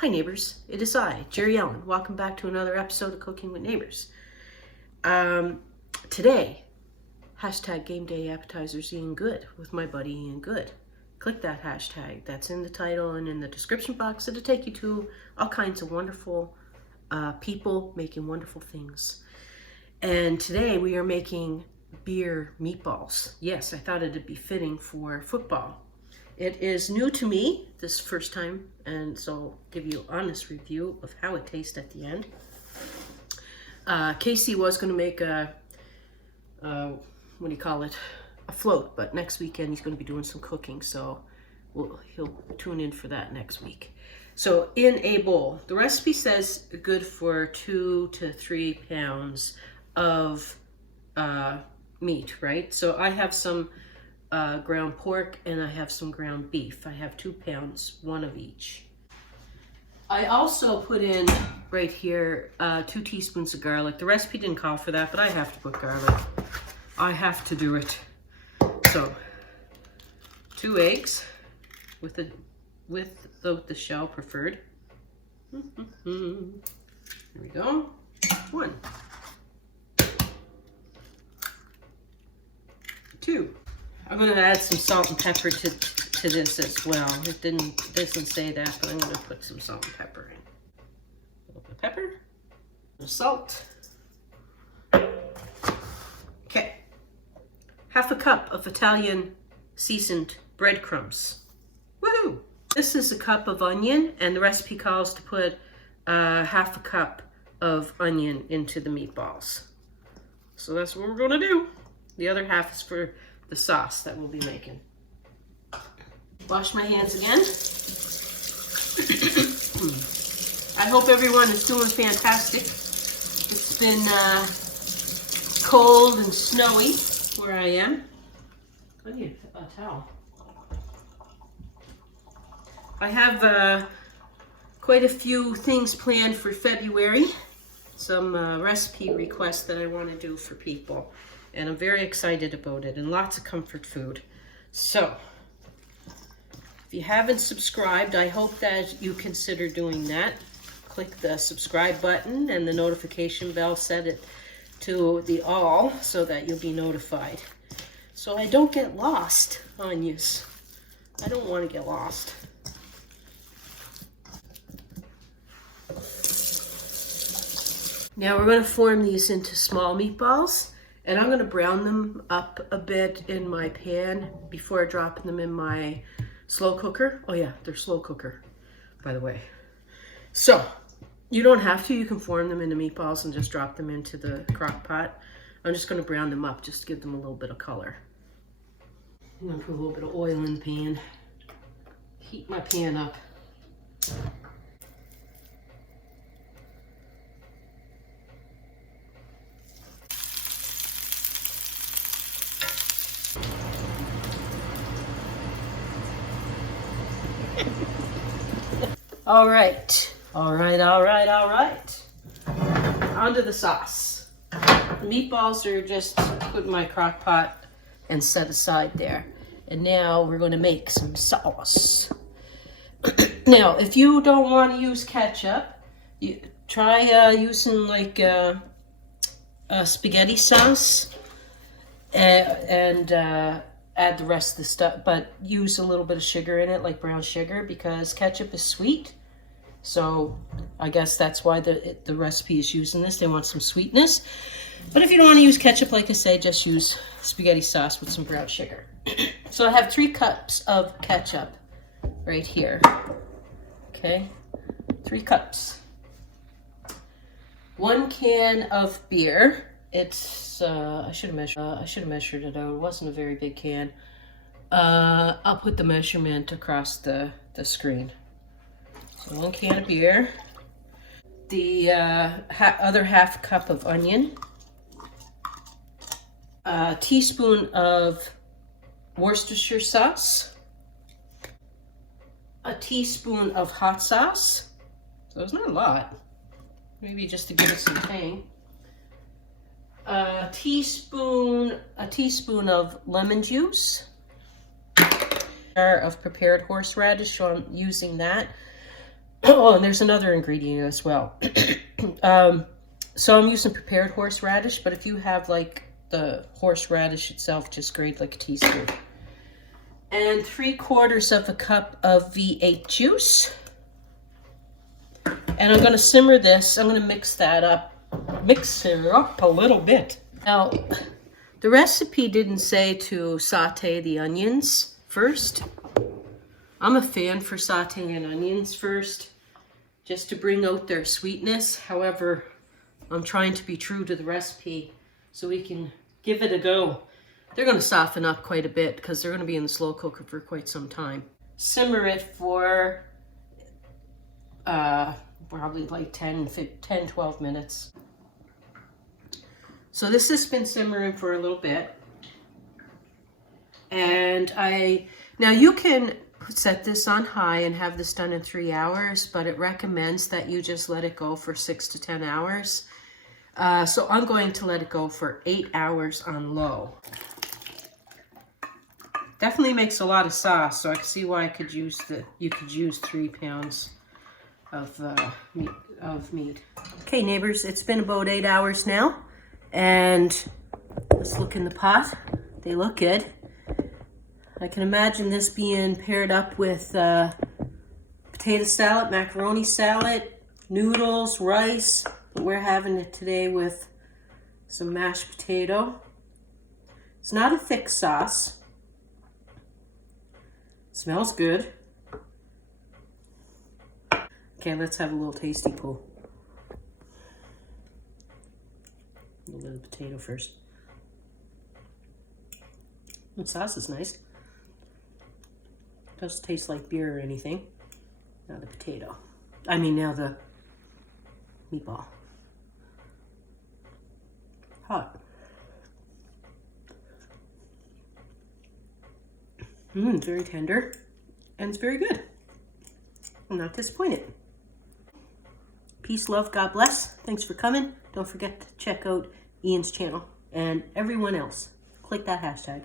Hi neighbors, it is I, Jerri-ellen. Welcome back to another episode of Cooking with Neighbors. Today, hashtag game day appetizers Ian Good with my buddy Ian Good. Click that hashtag, that's in the title and in the description box. It'll take you to all kinds of wonderful people making wonderful things. And today we are making beer meatballs. Yes, I thought it'd be fitting for football. It is new to me this first time, and so I'll give you an honest review of how it tastes at the end. Casey was going to make a float, but next weekend he's going to be doing some cooking, so he'll tune in for that next week. So in a bowl, the recipe says good for 2 to 3 pounds of meat, right? So I have some ground pork and I have some ground beef. I have 2 pounds, 1 of each. I also put in right here 2 teaspoons of garlic. The recipe didn't call for that, but I have to put garlic. I have to do it. So 2 eggs with the shell preferred. There we go. 1, 2. I'm going to add some salt and pepper to this as well. It doesn't say that, but I'm going to put some salt and pepper in. A little bit of pepper, a little salt. Okay. 1/2 cup of Italian seasoned breadcrumbs. Woohoo! This is a cup of onion, and the recipe calls to put 1/2 cup of onion into the meatballs. So that's what we're going to do. The other half is for the sauce that we'll be making. Wash my hands again. I hope everyone is doing fantastic. It's been cold and snowy where I am. I need a towel. I have quite a few things planned for February. Some recipe requests that I want to do for people. And I'm very excited about it, and lots of comfort food. So, if you haven't subscribed, I hope that you consider doing that. Click the subscribe button and the notification bell, set it to the all so that you'll be notified. So I don't get lost on you. I don't want to get lost. Now we're going to form these into small meatballs. And I'm going to brown them up a bit in my pan before dropping them in my slow cooker. Oh yeah, they're slow cooker, by the way. So, you don't have to. You can form them into meatballs and just drop them into the crock pot. I'm just going to brown them up just to give them a little bit of color. I'm going to put a little bit of oil in the pan. Heat my pan up. All right. Onto the sauce. The meatballs are just put in my crock pot and set aside there. And now we're going to make some sauce. Now, if you don't want to use ketchup, you try using like a spaghetti sauce and add the rest of the stuff, but use a little bit of sugar in it, like brown sugar, because ketchup is sweet. So I guess that's why the recipe is using this. They want some sweetness. But if you don't want to use ketchup, like I say, just use spaghetti sauce with some brown sugar. So I have 3 cups of ketchup right here. Okay, 3 cups. 1 can of beer. It's I should have measured it out. It wasn't a very big can. I'll put the measurement across the screen. So 1 can of beer. The other 1/2 cup of onion. A teaspoon of Worcestershire sauce. A teaspoon of hot sauce. So it's not a lot. Maybe just to give it some tang. A teaspoon of lemon juice. A jar of prepared horseradish, so I'm using that. Oh, and there's another ingredient as well. So I'm using prepared horseradish, but if you have like the horseradish itself, just grate like a teaspoon. And 3/4 of a cup of V8 juice. And I'm going to simmer this. I'm going to mix that up. Mix it up a little bit. Now, the recipe didn't say to saute the onions first. I'm a fan for sauteing onions first, just to bring out their sweetness. However, I'm trying to be true to the recipe so we can give it a go. They're going to soften up quite a bit because they're going to be in the slow cooker for quite some time. Simmer it for probably like 10-12 minutes. So this has been simmering for a little bit. And now you can set this on high and have this done in 3 hours, but it recommends that you just let it go for 6 to 10 hours. So I'm going to let it go for 8 hours on low. Definitely makes a lot of sauce, so I can see why you could use 3 pounds of meat. Okay, neighbors, it's been about 8 hours now, and let's look in the pot. They look good. I can imagine this being paired up with potato salad, macaroni salad, noodles, rice. But we're having it today with some mashed potato. It's not a thick sauce. Smells good. Okay, let's have a little tasty pull. A little bit of potato first. The sauce is nice. Doesn't taste like beer or anything. Now the potato. Now the meatball. Hot. Very tender. And it's very good. I'm not disappointed. Peace, love, God bless. Thanks for coming. Don't forget to check out Ian's channel and everyone else. Click that hashtag.